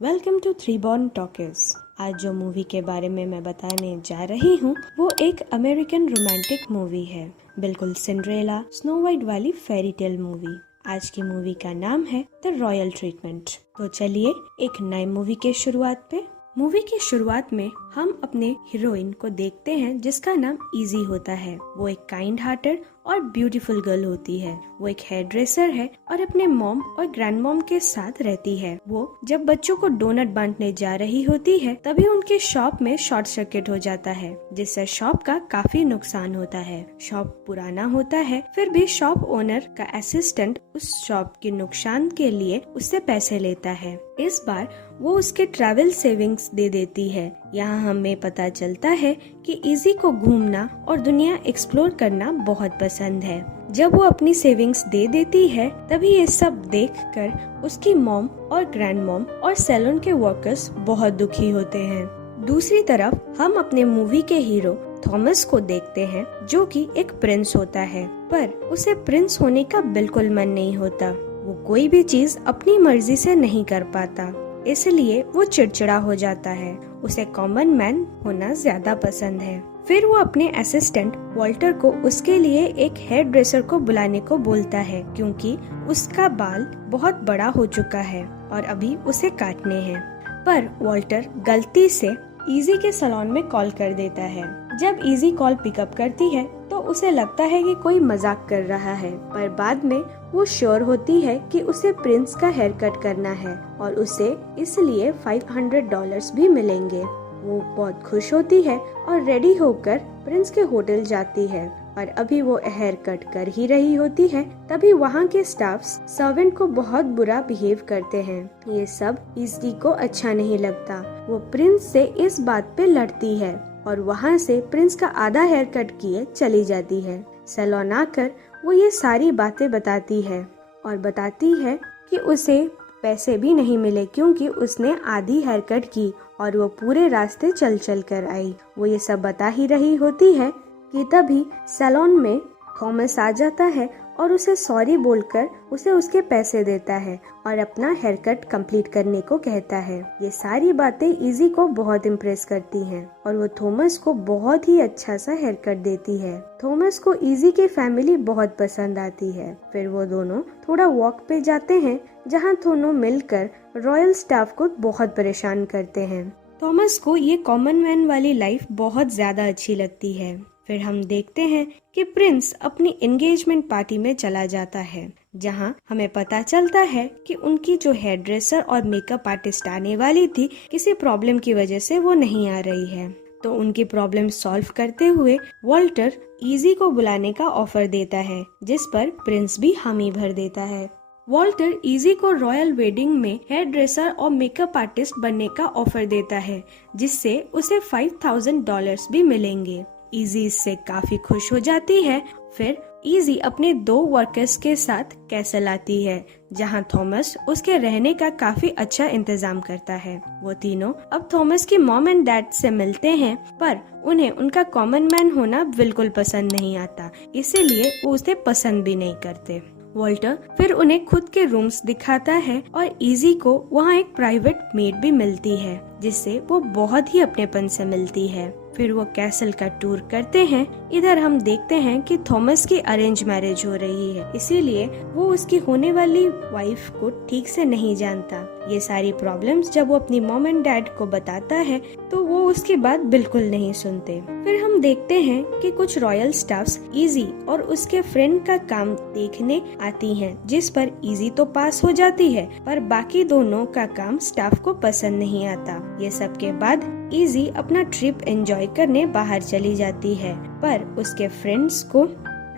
Welcome to three born talkies. आज जो movie के बारे में मैं बताने जा रही हूँ वो एक अमेरिकन रोमांटिक मूवी है, बिल्कुल सिंड्रेला स्नो वाइट वाली फेरी टेल मूवी। आज की मूवी का नाम है द रॉयल ट्रीटमेंट। तो चलिए एक नई मूवी के शुरुआत पे। मूवी की शुरुआत में हम अपने हीरोइन को देखते हैं जिसका नाम इजी होता है। वो एक काइंड हार्टेड और ब्यूटीफुल गर्ल होती है। वो एक हेयर ड्रेसर है और अपने मॉम और ग्रैंड मॉम के साथ रहती है। वो जब बच्चों को डोनट बांटने जा रही होती है तभी उनके शॉप में शॉर्ट सर्किट हो जाता है, जिससे शॉप का काफी नुकसान होता है। शॉप पुराना होता है, फिर भी शॉप ओनर का असिस्टेंट उस शॉप के नुकसान के लिए उससे पैसे लेता है। इस बार वो उसके ट्रैवल सेविंग्स दे देती है। यहाँ हमें पता चलता है कि इजी को घूमना और दुनिया एक्सप्लोर करना बहुत पसंद है। जब वो अपनी सेविंग्स दे देती है तभी ये सब देखकर उसकी मॉम और ग्रैंड मॉम और सैलून के वर्कर्स बहुत दुखी होते हैं। दूसरी तरफ हम अपने मूवी के हीरो थॉमस को देखते हैं, जो कि एक प्रिंस होता है, पर उसे प्रिंस होने का बिल्कुल मन नहीं होता। वो कोई भी चीज अपनी मर्जी से नहीं कर पाता, इसलिए वो चिड़चिड़ा हो जाता है। उसे कॉमन मैन होना ज्यादा पसंद है। फिर वो अपने असिस्टेंट वॉल्टर को उसके लिए एक हेयर ड्रेसर को बुलाने को बोलता है, क्योंकि उसका बाल बहुत बड़ा हो चुका है और अभी उसे काटने हैं। पर वॉल्टर गलती से इजी के सैलून में कॉल कर देता है। जब इजी कॉल पिकअप करती है तो उसे लगता है कि कोई मजाक कर रहा है, पर बाद में वो श्योर होती है कि उसे प्रिंस का हेयर कट करना है और उसे इसलिए $500 भी मिलेंगे। वो बहुत खुश होती है और रेडी होकर प्रिंस के होटल जाती है, और अभी वो हेयर कट कर ही रही होती है तभी वहाँ के स्टाफ्स सर्वेंट को बहुत बुरा बिहेव करते हैं। ये सब इजी को अच्छा नहीं लगता। वो प्रिंस से इस बात पे लड़ती है और वहाँ से प्रिंस का आधा हेयर कट किए चली जाती है। सैलून आकर वो ये सारी बातें बताती है और बताती है कि उसे पैसे भी नहीं मिले क्योंकि उसने आधी हेयर कट की और वो पूरे रास्ते चल चल कर आई। वो ये सब बता ही रही होती है कि तभी सैलून में थॉमस आ जाता है और उसे सॉरी बोलकर उसे उसके पैसे देता है और अपना हेयर कट कंप्लीट करने को कहता है। ये सारी बातें इजी को बहुत इम्प्रेस करती हैं और वो थॉमस को बहुत ही अच्छा सा हेयर कट देती है। थॉमस को इजी की फैमिली बहुत पसंद आती है। फिर वो दोनों थोड़ा वॉक पे जाते हैं, जहाँ दोनों मिलकर रॉयल स्टाफ को बहुत परेशान करते हैं। थॉमस को ये कॉमन मैन वाली लाइफ बहुत ज्यादा अच्छी लगती है। फिर हम देखते हैं कि प्रिंस अपनी एंगेजमेंट पार्टी में चला जाता है, जहां हमें पता चलता है कि उनकी जो हेयर ड्रेसर और मेकअप आर्टिस्ट आने वाली थी, किसी प्रॉब्लम की वजह से वो नहीं आ रही है। तो उनकी प्रॉब्लम सॉल्व करते हुए वॉल्टर इजी को बुलाने का ऑफर देता है, जिस पर प्रिंस भी हामी भर देता है। वॉल्टर इजी को रॉयल वेडिंग में हेयर ड्रेसर और मेकअप आर्टिस्ट बनने का ऑफर देता है, जिससे उसे $5,000 भी मिलेंगे। इजी इससे काफी खुश हो जाती है। फिर इजी अपने 2 वर्कर्स के साथ कैसल आती है, जहां थॉमस उसके रहने का काफी अच्छा इंतजाम करता है। वो तीनों अब थॉमस की मॉम एंड डैड से मिलते हैं, पर उन्हें उनका कॉमन मैन होना बिल्कुल पसंद नहीं आता, इसीलिए वो उसे पसंद भी नहीं करते। वॉल्टर फिर उन्हें खुद के रूम्स दिखाता है और इजी को वहाँ एक प्राइवेट मेड भी मिलती है, जिससे वो बहुत ही अपनेपन से मिलती है। फिर वो कैसल का टूर करते हैं। इधर हम देखते हैं कि थॉमस की अरेंज मैरिज हो रही है, इसीलिए वो उसकी होने वाली वाइफ को ठीक से नहीं जानता। ये सारी प्रॉब्लम्स जब वो अपनी मॉम एंड डैड को बताता है तो वो उसकी बात बिल्कुल नहीं सुनते। फिर हम देखते हैं कि कुछ रॉयल स्टाफ्स इजी और उसके फ्रेंड का काम देखने आती हैं, जिस पर इजी तो पास हो जाती है, पर बाकी दोनों का काम स्टाफ को पसंद नहीं आता। ये सब के बाद इजी अपना ट्रिप एंजॉय करने बाहर चली जाती है, पर उसके फ्रेंड्स को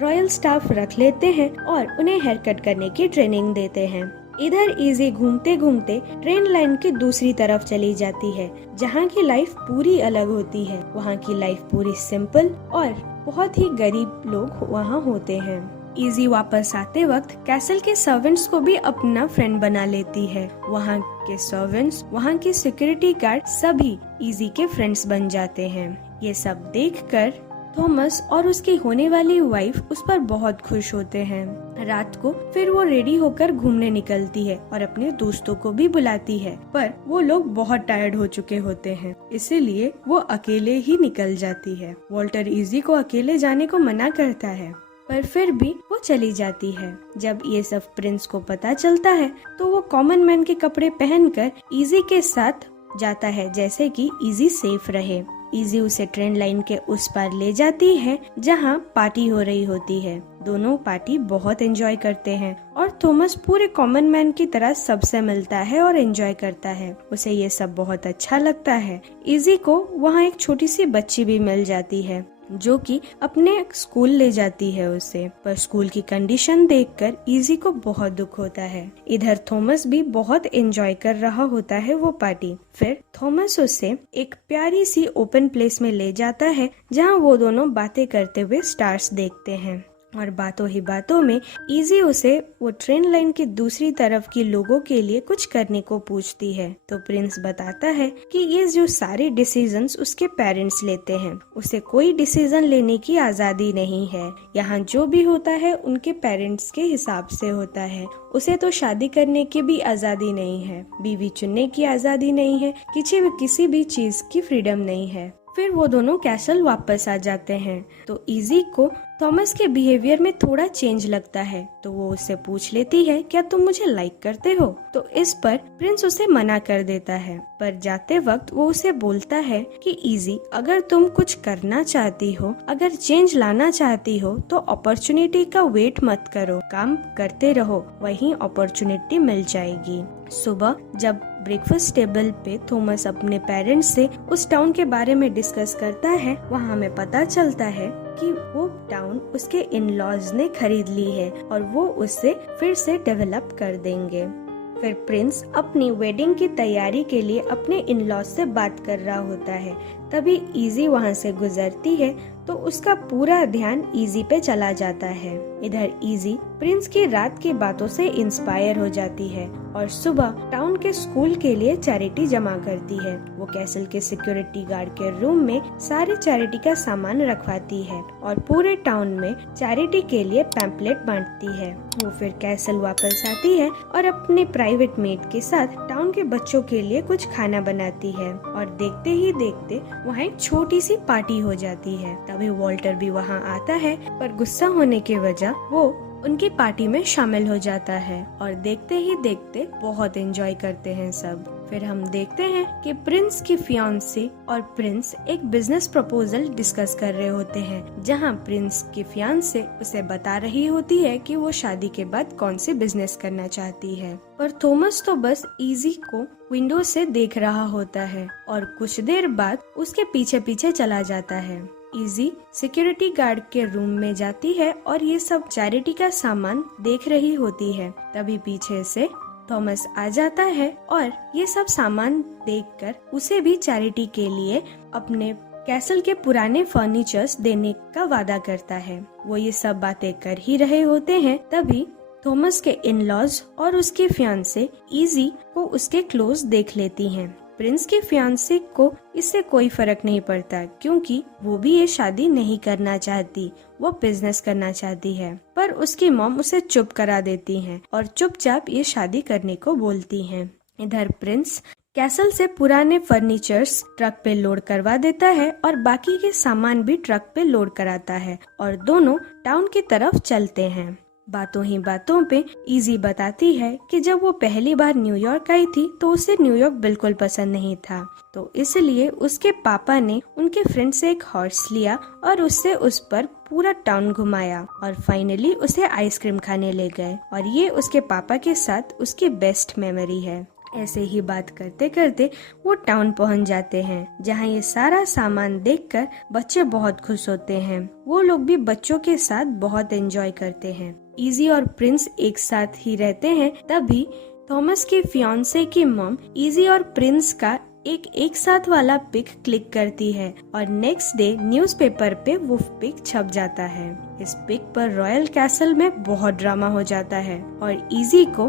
रॉयल स्टाफ रख लेते हैं और उन्हें हेयर कट करने की ट्रेनिंग देते हैं। इधर इजी घूमते घूमते ट्रेन लाइन की दूसरी तरफ चली जाती है, जहाँ की लाइफ पूरी अलग होती है। वहाँ की लाइफ पूरी सिंपल और बहुत ही गरीब लोग वहाँ होते हैं। इजी वापस आते वक्त कैसल के सर्वेंट्स को भी अपना फ्रेंड बना लेती है। वहाँ के सर्वेंट्स, वहाँ के सिक्योरिटी गार्ड सभी इजी के फ्रेंड्स बन जाते हैं। ये सब देखकर थॉमस और उसकी होने वाली वाइफ उस पर बहुत खुश होते हैं। रात को फिर वो रेडी होकर घूमने निकलती है और अपने दोस्तों को भी बुलाती है, पर वो लोग बहुत टायर्ड हो चुके होते हैं, इसीलिए वो अकेले ही निकल जाती है। वॉल्टर इजी को अकेले जाने को मना करता है, पर फिर भी वो चली जाती है। जब ये सब प्रिंस को पता चलता है तो वो कॉमन मैन के कपड़े पहनकर इजी के साथ जाता है, जैसे कि इजी सेफ रहे। इजी उसे ट्रेन लाइन के उस पार ले जाती है जहाँ पार्टी हो रही होती है। दोनों पार्टी बहुत एंजॉय करते हैं और थॉमस पूरे कॉमन मैन की तरह सबसे मिलता है और एंजॉय करता है। उसे ये सब बहुत अच्छा लगता है। इजी को वहाँ एक छोटी सी बच्ची भी मिल जाती है जो कि अपने स्कूल ले जाती है उसे, पर स्कूल की कंडीशन देखकर इजी को बहुत दुख होता है। इधर थॉमस भी बहुत एंजॉय कर रहा होता है वो पार्टी। फिर थॉमस उसे एक प्यारी सी ओपन प्लेस में ले जाता है जहाँ वो दोनों बातें करते हुए स्टार्स देखते हैं, और बातों ही बातों में इजी उसे वो ट्रेन लाइन की दूसरी तरफ के लोगों के लिए कुछ करने को पूछती है। तो प्रिंस बताता है कि ये जो सारे डिसीजंस उसके पेरेंट्स लेते हैं, उसे कोई डिसीजन लेने की आजादी नहीं है। यहाँ जो भी होता है उनके पेरेंट्स के हिसाब से होता है। उसे तो शादी करने की भी आजादी नहीं है, बीवी चुनने की आजादी नहीं है, किसी भी चीज की फ्रीडम नहीं है। फिर वो दोनों कैसल वापस आ जाते हैं। तो इजी को थॉमस के बिहेवियर में थोड़ा चेंज लगता है, तो वो उससे पूछ लेती है, क्या तुम मुझे लाइक करते हो? तो इस पर प्रिंस उसे मना कर देता है, पर जाते वक्त वो उसे बोलता है कि इजी, अगर तुम कुछ करना चाहती हो, अगर चेंज लाना चाहती हो, तो अपॉर्चुनिटी का वेट मत करो, काम करते रहो, वहीं अपॉर्चुनिटी मिल जाएगी। सुबह जब ब्रेकफास्ट टेबल पे थॉमस अपने पेरेंट्स से उस टाउन के बारे में डिस्कस करता है, वहाँ हमें पता चलता है कि वो टाउन उसके इन लॉज ने खरीद ली है और वो उसे फिर से डेवलप कर देंगे। फिर प्रिंस अपनी वेडिंग की तैयारी के लिए अपने इन लॉज से बात कर रहा होता है। तभी इजी वहाँ से गुजरती है तो उसका पूरा ध्यान इजी पे चला जाता है। इधर इजी प्रिंस की रात की बातों से इंस्पायर हो जाती है और सुबह टाउन के स्कूल के लिए चैरिटी जमा करती है। वो कैसल के सिक्योरिटी गार्ड के रूम में सारे चैरिटी का सामान रखवाती है और पूरे टाउन में चैरिटी के लिए पैम्पलेट बांटती है। वो फिर कैसल वापस आती है और अपने प्राइवेट मेट के साथ टाउन के बच्चों के लिए कुछ खाना बनाती है और देखते ही देखते वहाँ एक छोटी सी पार्टी हो जाती है। तभी वॉल्टर भी वहाँ आता है, पर गुस्सा होने की वजह वो उनकी पार्टी में शामिल हो जाता है और देखते ही देखते बहुत एंजॉय करते हैं सब। फिर हम देखते हैं कि प्रिंस की फियांसी और प्रिंस एक बिजनेस प्रपोजल डिस्कस कर रहे होते हैं, जहां प्रिंस की फियांसी उसे बता रही होती है कि वो शादी के बाद कौन से बिजनेस करना चाहती है, पर थॉमस तो बस इजी को विंडो से देख रहा होता है और कुछ देर बाद उसके पीछे पीछे चला जाता है। इजी सिक्योरिटी गार्ड के रूम में जाती है और ये सब चैरिटी का सामान देख रही होती है। तभी पीछे से थॉमस आ जाता है और ये सब सामान देखकर उसे भी चैरिटी के लिए अपने कैसल के पुराने फर्नीचर्स देने का वादा करता है। वो ये सब बातें कर ही रहे होते हैं, तभी थॉमस के इन-लॉज और उसके फियांसे इजी को उसके क्लोज देख लेती हैं। प्रिंस के फियांसे को इससे कोई फर्क नहीं पड़ता, क्योंकि वो भी ये शादी नहीं करना चाहती, वो बिजनेस करना चाहती है। पर उसकी मॉम उसे चुप करा देती हैं और चुपचाप ये शादी करने को बोलती हैं। इधर प्रिंस कैसल से पुराने फर्नीचर्स ट्रक पे लोड करवा देता है और बाकी के सामान भी ट्रक पे लोड कराता है और दोनों टाउन की तरफ चलते हैं। बातों ही बातों पे इजी बताती है कि जब वो पहली बार न्यूयॉर्क आई थी तो उसे न्यूयॉर्क बिल्कुल पसंद नहीं था, तो इसलिए उसके पापा ने उनके फ्रेंड से एक हॉर्स लिया और उससे उस पर पूरा टाउन घुमाया और फाइनली उसे आइसक्रीम खाने ले गए और ये उसके पापा के साथ उसकी बेस्ट मेमोरी है। ऐसे ही बात करते करते वो टाउन पहुंच जाते हैं, जहां ये सारा सामान देखकर बच्चे बहुत खुश होते हैं। वो लोग भी बच्चों के साथ बहुत एंजॉय करते हैं। इजी और प्रिंस एक साथ ही रहते हैं। तभी थॉमस की फियांसे की मॉम इजी और प्रिंस का एक साथ वाला पिक क्लिक करती है और नेक्स्ट डे न्यूज़पेपर पे वो पिक छप जाता है। इस पिक पर रॉयल कैसल में बहुत ड्रामा हो जाता है और इजी को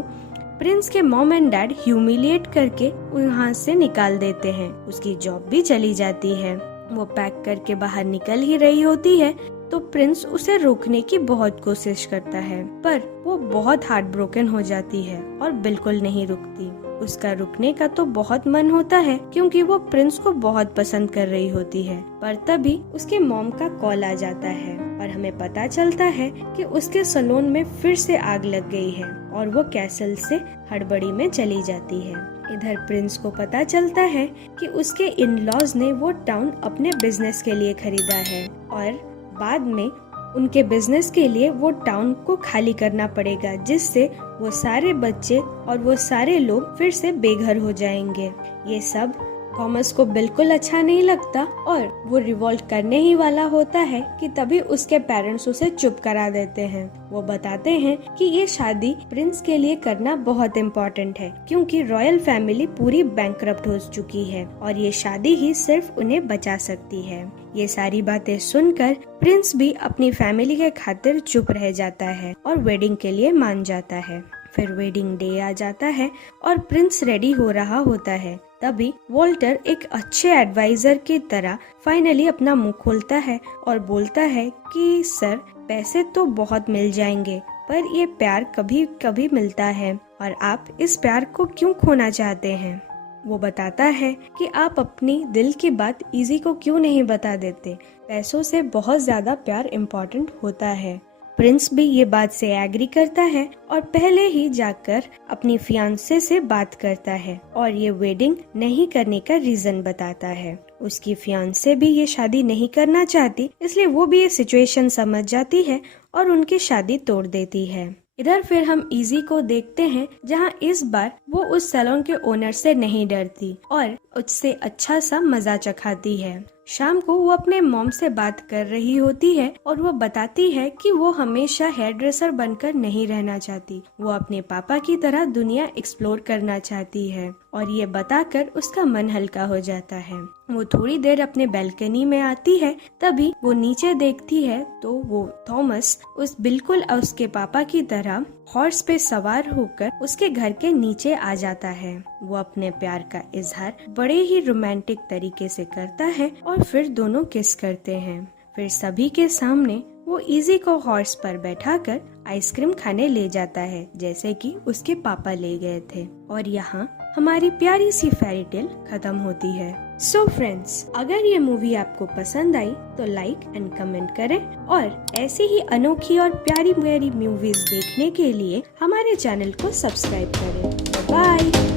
प्रिंस के मॉम एंड डैड ह्यूमिलिएट करके वहाँ से निकाल देते हैं। उसकी जॉब भी चली जाती है। वो पैक करके बाहर निकल ही रही होती है तो प्रिंस उसे रोकने की बहुत कोशिश करता है, पर वो बहुत हार्ट ब्रोकन हो जाती है और बिल्कुल नहीं रुकती। उसका रुकने का तो बहुत मन होता है क्योंकि वो प्रिंस को बहुत पसंद कर रही होती है, पर तभी उसके मॉम का कॉल आ जाता है और हमें पता चलता है कि उसके सैलून में फिर से आग लग गई है और वो कैसल से हड़बड़ी में चली जाती है। इधर प्रिंस को पता चलता है कि उसके इन लॉज ने वो टाउन अपने बिजनेस के लिए खरीदा है और बाद में उनके बिजनेस के लिए वो टाउन को खाली करना पड़ेगा, जिससे वो सारे बच्चे और वो सारे लोग फिर से बेघर हो जाएंगे। ये सब थॉमस को बिल्कुल अच्छा नहीं लगता और वो रिवोल्ट करने ही वाला होता है कि तभी उसके पेरेंट्स उसे चुप करा देते हैं। वो बताते हैं कि ये शादी प्रिंस के लिए करना बहुत इम्पोर्टेंट है क्योंकि रॉयल फैमिली पूरी बैंकरप्ट हो चुकी है और ये शादी ही सिर्फ उन्हें बचा सकती है। ये सारी बातें सुनकर प्रिंस भी अपनी फैमिली के खातिर चुप रह जाता है और वेडिंग के लिए मान जाता है। फिर वेडिंग डे आ जाता है और प्रिंस रेडी हो रहा होता है। तभी वॉल्टर एक अच्छे एडवाइजर की तरह फाइनली अपना मुंह खोलता है और बोलता है कि सर, पैसे तो बहुत मिल जाएंगे पर ये प्यार कभी कभी मिलता है और आप इस प्यार को क्यों खोना चाहते हैं। वो बताता है कि आप अपनी दिल की बात इजी को क्यों नहीं बता देते, पैसों से बहुत ज्यादा प्यार इम्पोर्टेंट होता है। प्रिंस भी ये बात से एग्री करता है और पहले ही जाकर अपनी फियांसे से बात करता है और ये वेडिंग नहीं करने का रीजन बताता है। उसकी फियांसे भी ये शादी नहीं करना चाहती, इसलिए वो भी ये सिचुएशन समझ जाती है और उनकी शादी तोड़ देती है। इधर फिर हम इजी को देखते हैं जहां इस बार वो उस सैलून के ओनर से नहीं डरती और उससे अच्छा सा मजा चखाती है। शाम को वो अपने मॉम से बात कर रही होती है और वो बताती है कि वो हमेशा हेयर ड्रेसर बनकर नहीं रहना चाहती, वो अपने पापा की तरह दुनिया एक्सप्लोर करना चाहती है और ये बताकर उसका मन हल्का हो जाता है। वो थोड़ी देर अपने बैल्कनी में आती है, तभी वो नीचे देखती है तो वो थॉमस बिल्कुल उसके पापा की तरह हॉर्स पे सवार होकर उसके घर के नीचे आ जाता है। वो अपने प्यार का इजहार बड़े ही रोमांटिक तरीके से करता है और फिर दोनों किस करते हैं। फिर सभी के सामने वो इजी को हॉर्स पर बैठाकर आइसक्रीम खाने ले जाता है जैसे कि उसके पापा ले गए थे और यहाँ हमारी प्यारी सी फेरी टेल खत्म होती है। सो फ्रेंड्स, अगर ये मूवी आपको पसंद आई तो लाइक एंड कमेंट करें और ऐसी ही अनोखी और प्यारी प्यारी मूवीज देखने के लिए हमारे चैनल को सब्सक्राइब करें। बाय।